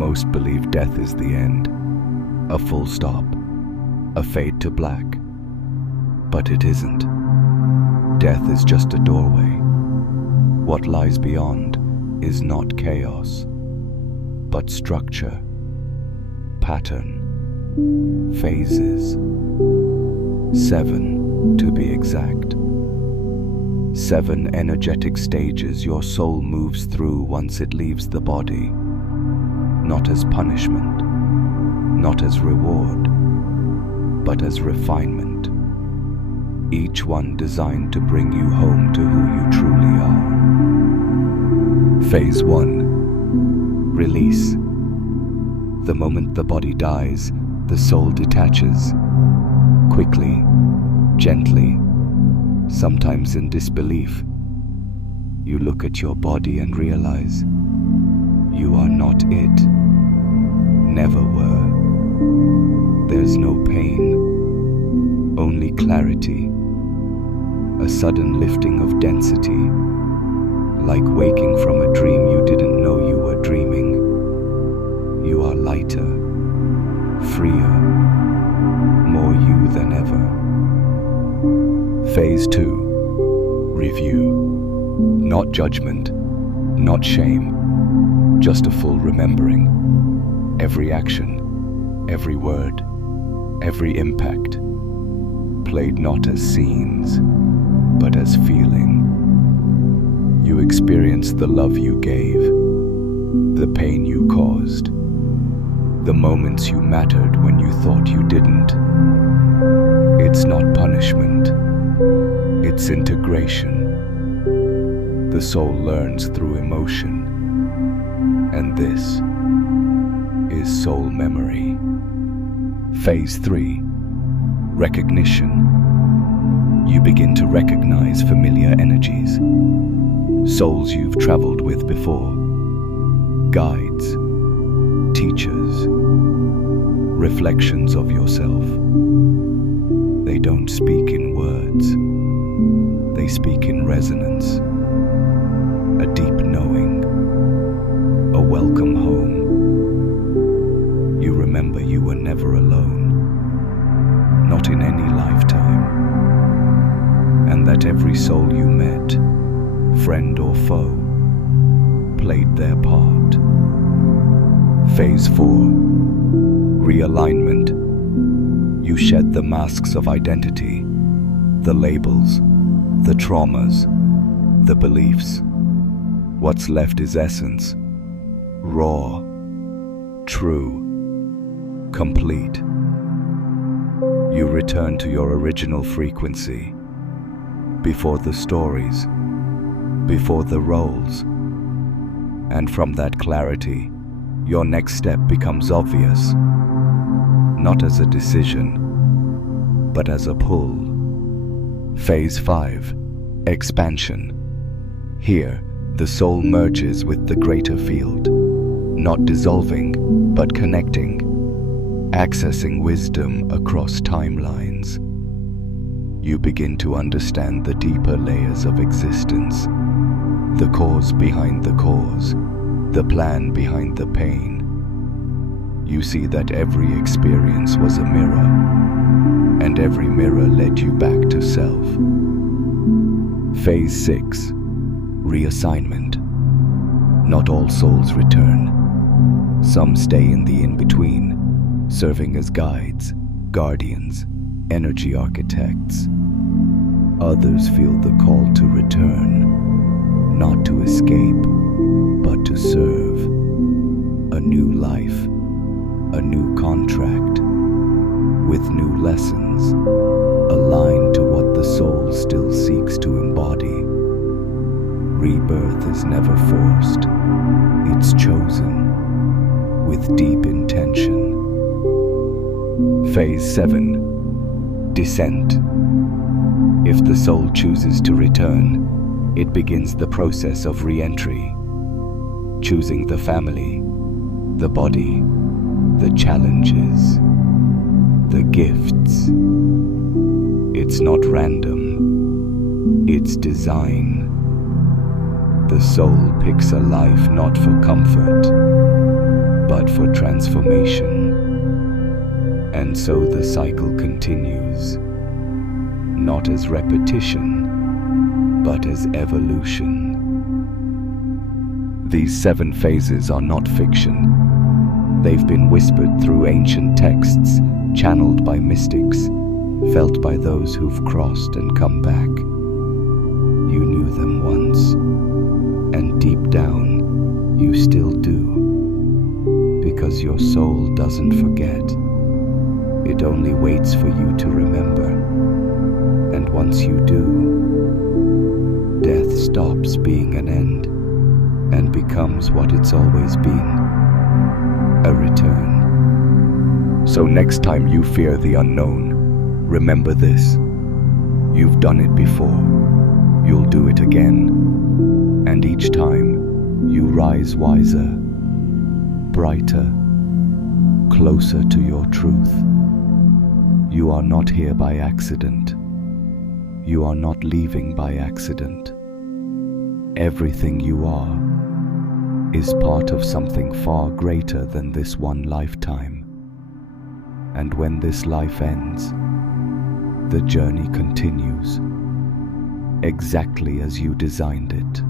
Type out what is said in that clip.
Most believe death is the end, a full stop, a fade to black. But it isn't. Death is just a doorway. What lies beyond is not chaos, but structure, pattern, phases. 7 to be exact. 7 energetic stages your soul moves through once it leaves the body. Not as punishment, not as reward, but as refinement. Each one designed to bring you home to who you truly are. Phase 1. Release. The moment the body dies, the soul detaches. Quickly, gently, sometimes in disbelief. You look at your body and realize you are not it. Never were. There's no pain, only clarity. A sudden lifting of density, like waking from a dream you didn't know you were dreaming. You are lighter, freer, more you than ever. Phase 2. Review. Not judgment, not shame, just a full remembering. Every action, every word, every impact, played not as scenes, but as feeling. You experienced the love you gave, the pain you caused, the moments you mattered when you thought you didn't. It's not punishment, it's integration. The soul learns through emotion, and this is soul memory. Phase 3. Recognition. You begin to recognize familiar energies, souls you've traveled with before, guides, teachers, reflections of yourself. They don't speak in words, they speak in resonance, a deep knowing, a welcome home. You remember you were never alone, not in any lifetime, and that every soul you met, friend or foe, played their part. Phase 4. Realignment. You shed the masks of identity, the labels, the traumas, the beliefs. What's left is essence, raw, true, complete. You return to your original frequency, before the stories, before the roles. And from that clarity, your next step becomes obvious, not as a decision, but as a pull. Phase 5. Expansion. Here, the soul merges with the greater field, not dissolving, but connecting, accessing wisdom across timelines. You begin to understand the deeper layers of existence, the cause behind the cause, the plan behind the pain. You see that every experience was a mirror, and every mirror led you back to self. Phase 6. Reassignment. Not all souls return. Some stay in the in-between, serving as guides, guardians, energy architects. Others feel the call to return, not to escape, but to serve. A new life, a new contract, with new lessons, aligned to what the soul still seeks to embody. Rebirth is never forced, it's chosen, with deep intention. Phase 7. Descent. If the soul chooses to return, it begins the process of re-entry, choosing the family, the body, the challenges, the gifts. It's not random, it's design. The soul picks a life not for comfort, but for transformation. And so the cycle continues, not as repetition, but as evolution. These 7 phases are not fiction. They've been whispered through ancient texts, channeled by mystics, felt by those who've crossed and come back. You knew them once, and deep down, you still do. Because your soul doesn't forget. It only waits for you to remember. And once you do, death stops being an end and becomes what it's always been, a return. So next time you fear the unknown, remember this: you've done it before, you'll do it again, and each time you rise wiser, brighter, closer to your truth. You are not here by accident. You are not leaving by accident. Everything you are is part of something far greater than this one lifetime. And when this life ends, the journey continues, exactly as you designed it.